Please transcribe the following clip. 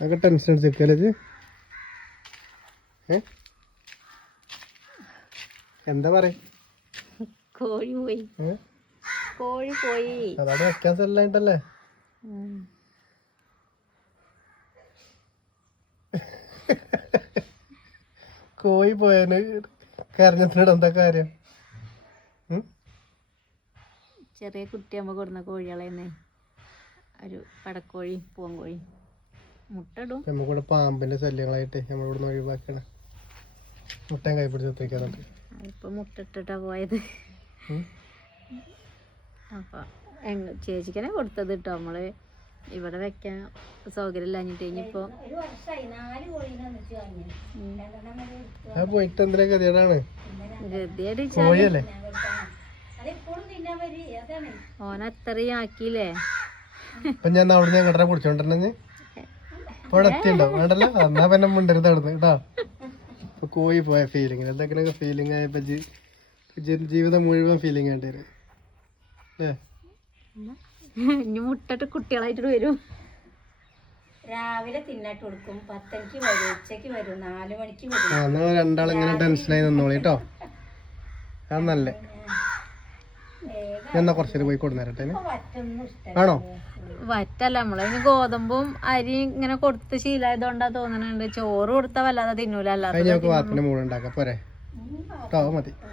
അതൊക്കെ ടെൻഷൻ അടിച്ചിരിക്കല്ലേ എന്താ പറയ കോഴി പോയി കോഴി പോയി അതാണ് വെക്കാൻ സ്ഥലമായിട്ടല്ലേ കോഴി പോയതിന് കരഞ്ഞത്തിനോട് എന്താ കാര്യം? ചെറിയ കുട്ടിയാകുമ്പോ കൊടുന്ന കോഴികളെ ഒരു പടക്കോഴി പൂവൻകോഴി മുട്ടയിടും. നമ്മക്കൂടെ പാമ്പിന്റെ ശല്യങ്ങളായിട്ട് നമ്മളിവിടെ ഒഴിവാക്കണം. മുട്ടയും കൈ പിടിച്ച് ഇപ്പൊ മുട്ടിട്ടിട്ടാ പോയത്. അപ്പൊ ചേച്ചിക്കനെ കൊടുത്തത് കേട്ടോ. നമ്മള് ഇവിടെ വെക്കാൻ സൗകര്യം ഇല്ലാഞ്ഞിട്ട് ഇനിയിപ്പോ പോയിട്ട് എന്തിനാ ഗതികേടാണ് ഗതികേട് കോഴിയല്ലേ ഓനത്രയും ആക്കിയില്ലേ. ഇപ്പൊ ഞാൻ അവിടെ ഞങ്ങളുടെ പിടിച്ചോണ്ടിരുന്നെ ഇവിടെ എത്തിയുണ്ടോ വേണ്ടല്ലോ. എന്നാ പിന്നെ മുണ്ടരുത് അവിടുന്ന് കേട്ടോ. ഇപ്പൊ കോഴി പോയ ഫീലിങ് എന്തൊക്കെ ഫീലിംഗ് ആയപ്പോ ജീവിതം മുഴുവൻ ഫീലിംഗ് ആയിട്ട് വരും അല്ലേ. ഇനി മുട്ടിട്ട് കുട്ടികളായിട്ട് വരും. രാവിലെ തിന്നിട്ട് കൊടുക്കും. 10 വരും, ഉച്ചക്ക് വരും, 4 മണിക്ക് വരും. നിങ്ങൾ രണ്ടാളിങ്ങനെ ടെൻഷനായി നിന്നോളി കേട്ടോ. അത് നല്ലേ. എന്നാ കുറച്ചേരം പോയി കൊടുന്നേരട്ടെ. ആണോ വറ്റല്ല നമ്മളതിന് ഗോതമ്പും അരി ഇങ്ങനെ കൊടുത്ത് ശീലമായതുകൊണ്ടാ തോന്നണുണ്ട്. ചോറ് കൊടുത്താൽ വല്ലാതെ തിന്നൂല. അല്ലാതെ വാത്തിന്റെ മൂടുണ്ടാക്കാം പോരെ കേട്ടോ. മതി.